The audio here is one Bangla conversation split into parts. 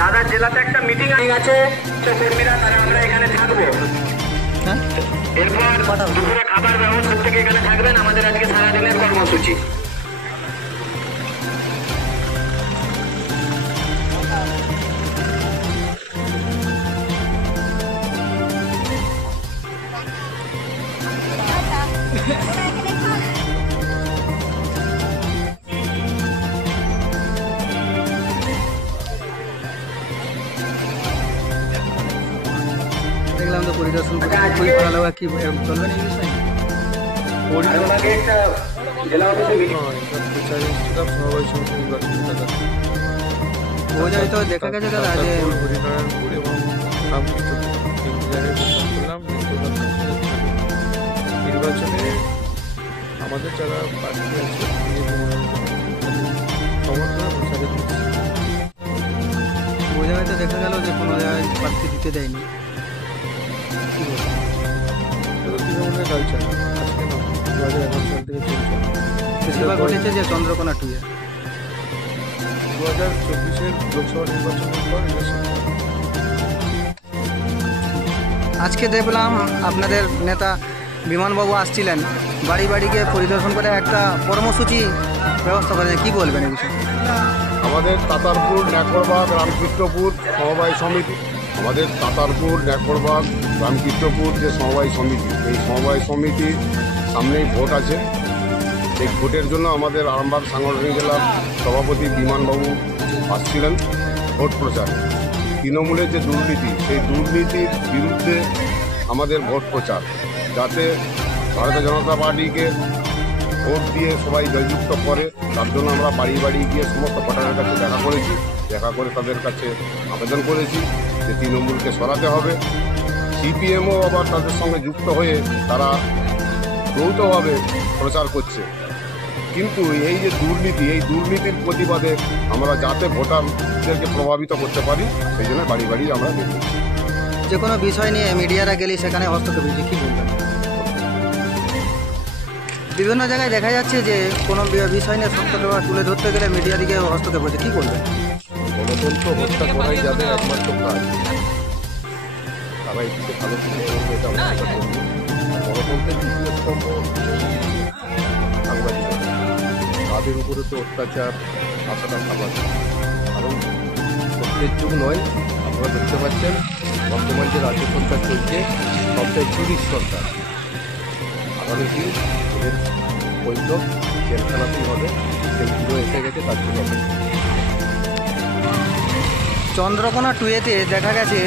দাদা জেলাতে একটা মিটিং আছে, কর্মীরা তারা আমরা এখানে থাকবো। এরপর দুপুরে খাবার ব্যবস্থা থেকে এখানে থাকবেন। আমাদের আজকে সারাদিনের কর্মসূচি। দেখলাম তো পরিদর্শন করে খুবই ভালো লাগা। কি চলবে না এই বিষয়ে? তো দেখা গেছে দাদা যে হরিনারায়ণপুর এবং রামকৃষ্ণপুর তিনটি জায়গায় প্রচার করলাম। নির্বাচনে আমাদের যারা প্রার্থী আছে সমর্থনে প্রচারে দিচ্ছে। ওই জায়গায় তো দেখা গেল যে কোনো জায়গায় প্রার্থী দিতে দেয়নি। তৃণমূলের কালচার আজকে না, 2011 সাল থেকে চলছে। বেশিরভাগ ঘটেছে যে চন্দ্রকোনা টুয়ে 2024-এর লোকসভা নির্বাচনের পর আজকে দেখলাম আপনাদের নেতা বিমানবাবু আসছিলেন, বাড়ি বাড়ি গিয়ে পরিদর্শন করে একটা কর্মসূচি ব্যবস্থা করেন। কি বলবেন এই বিষয়ে? আমাদের তাতারপুর, ন্যাকড়বাগ, রামকৃষ্ণপুর সমবায় সমিতি, আমাদের তাতারপুর, ন্যাকড়বাগ, রামকৃষ্ণপুর যে সমবায় সমিতি, এই সমবায় সমিতির সামনেই ভোট আছে। এই ভোটের জন্য আমাদের আরামবাগ সাংগঠনিক জেলার সভাপতি বিমানবাবু আসছিলেন ভোট প্রচারে। তৃণমূলের যে দুর্নীতি, সেই দুর্নীতির বিরুদ্ধে আমাদের ভোট প্রচার, যাতে ভারতীয় জনতা পার্টিকে ভোট দিয়ে সবাই জয়যুক্ত করে, তার জন্য আমরা বাড়ি বাড়ি গিয়ে সমস্ত ভোটারের কাছে দেখা করেছি। দেখা করে তাদের কাছে আবেদন করেছি যে তৃণমূলকে সরাতে হবে। সিপিএমও আবার তাদের সঙ্গে যুক্ত হয়ে তারা যৌথভাবে প্রচার করছে। কিন্তু এই যে দুর্নীতি, এই দুর্নীতির প্রতিবাদে আমরা যাতে ভোটারদেরকে প্রভাবিত করতে পারি, সেই জন্য বাড়ি বাড়ি আমরা দেখেছি। যে কোনো বিষয় নিয়ে মিডিয়ারা গেলে সেখানে হস্তক্ষেপ হয়েছে, কী বলবেন? বিভিন্ন জায়গায় দেখা যাচ্ছে যে কোনো বিষয় নিয়ে সত্যতা তুলে ধরতে গেলে মিডিয়া দিকে হস্তক্ষেপ হয়েছে, কী বলবেন? গণতন্ত্র হত্যা করাই যাদের একমাত্র কাজ, তারা ইচ্ছে ভালো কিছু করবে, এটা আমরা আশা করব। গণতন্ত্রের দ্বিতীয় স্তম্ভ সাংবাদিকতা, তাদের উপরে তো অত্যাচার আশাটা খাবার। কারণ সত্যের যুগ নয়, আপনারা দেখতে পাচ্ছেন বর্তমান যে রাজ্য সরকার চলছে সবটাই চুরির সরকার। আগামী দিন এদের বৈঠক জেলখানাতেই হবে, জেলগুলো এসে গেছে তার জন্য। চন্দ্রকোনা টুয়েতে দেখা গেছে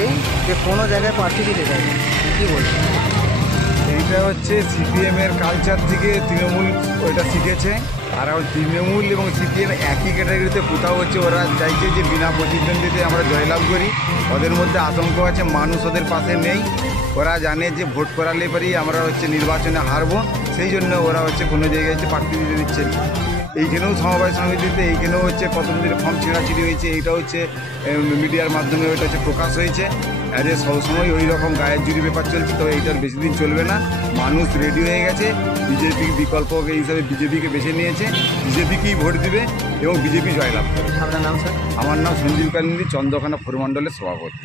যে কোনো জায়গায় প্রার্থী দিতে যায়, কী বলবেন? এইটা হচ্ছে সিপিএমের কালচার থেকে তৃণমূল ওইটা শিখেছে। আর তৃণমূল এবং সিপিএম একই ক্যাটাগরিতে কোথাও হচ্ছে ওরা চাইছে যে বিনা প্রতিদ্বন্দ্বিতায় আমরা জয়লাভ করি। ওদের মধ্যে আতঙ্ক আছে, মানুষ ওদের পাশে নেই। ওরা জানে যে ভোট করালে পারেই আমরা হচ্ছে নির্বাচনে হারবো, সেই জন্য ওরা হচ্ছে কোনো জায়গায় হচ্ছে প্রার্থী দিতে দিচ্ছে। এইখানেও সমবায় সমিতিতে এইখানেও হচ্ছে কতদিনের ফর্ম ছিঁড়াছিঁড়ি হয়েছে, এইটা হচ্ছে মিডিয়ার মাধ্যমে ওইটা হচ্ছে প্রকাশ হয়েছে। আর সবসময় ওই রকম গায়ের জুড়ি ব্যাপার চলছে, তবে এইটার বেশি দিন চলবে না। মানুষ রেডি হয়ে গেছে, বিজেপি বিকল্প হিসাবে বিজেপিকে বেছে নিয়েছে, বিজেপিকেই ভোট দিবে এবং বিজেপি জয়লাভ করবে। আপনার নাম স্যার? আমার নাম সঞ্জীব কালিন্দী, চন্দ্রকোনা ফোরমণ্ডলের সভাপতি।